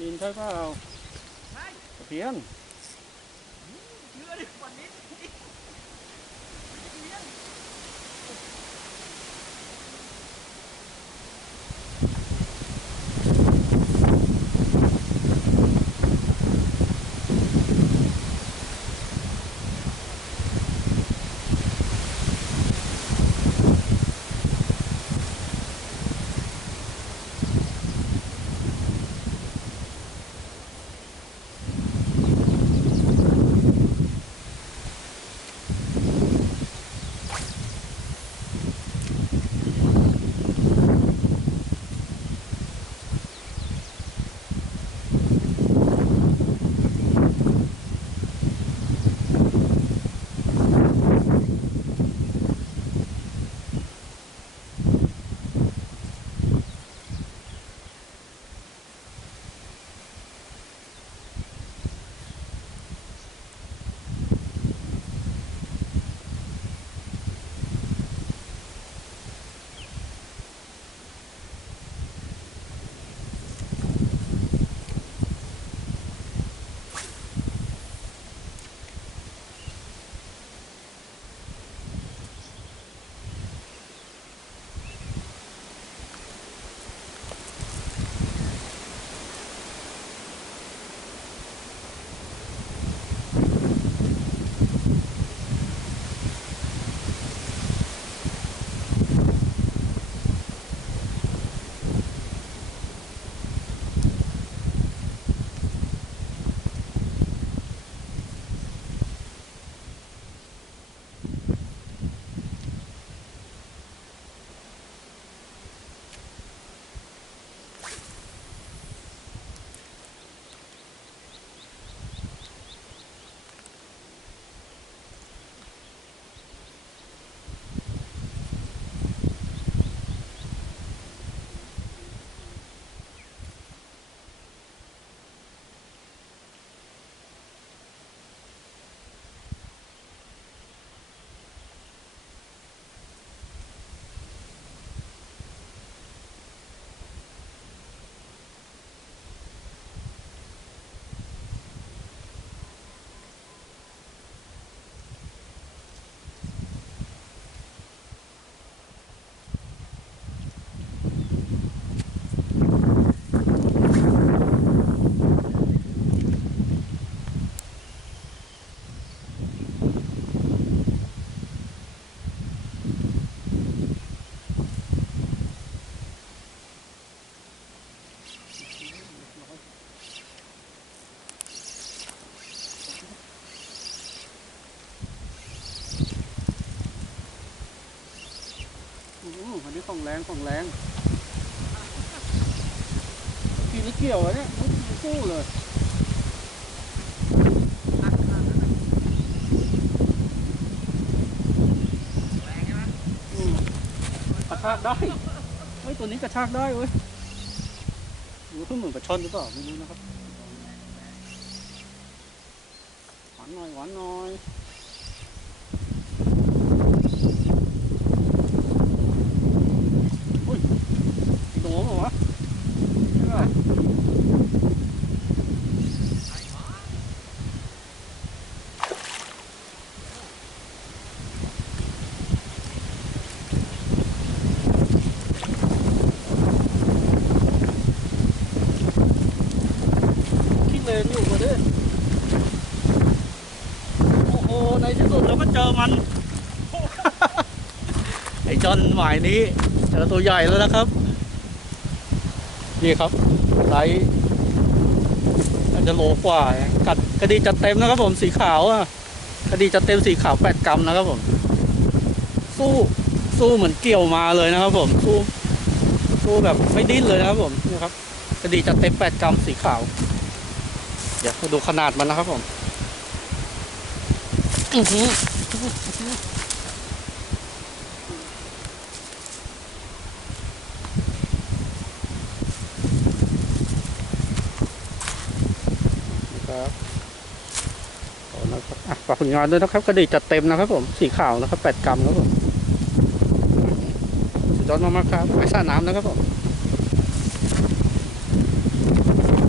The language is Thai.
นินใช่เปล่าตะเพียนเชื่อดิวันนี้อันนี้ของแรงของแรงกินแล้วเกี่ยวอะเนี่ยไม่สู้เลยกระชากได้เฮ้ยตัวนี้กระชากได้เว้ยรู้เหมือนปลาช่อนหรือเปล่าไม่รู้นะครับหวานหน่อยหวานหน่อยอุ้ยโดนเหรอวะใช่ป่ะขี้เลนอยู่มาดิโอ้โหในที่สุดเราก็เจอมัน ไอ้จอนหมายนี้เจอตัวใหญ่แล้วนะครับนี่ครับไซส์อาจจะโลกว่ากัดกระดีจัดเต็มนะครับผมสีขาวอ่ะกระดีจัดเต็มสีขาว8 กรัมนะครับผมสู้เหมือนเกี่ยวมาเลยนะครับผมสู้แบบไม่ดิ้นเลยนะครับผมนี่ครับกระดีจัดเต็ม8 กรัมสีขาวเดี๋ยวมาดูขนาดมันนะครับผมอือหือครับฝากผลงานด้วยนะครับกระดิ่งจัดเต็มนะครับผมสีขาวนะครับ8 กรัมครับผมสุดยอดมากๆครับไอซ่าน้ำนะครับผม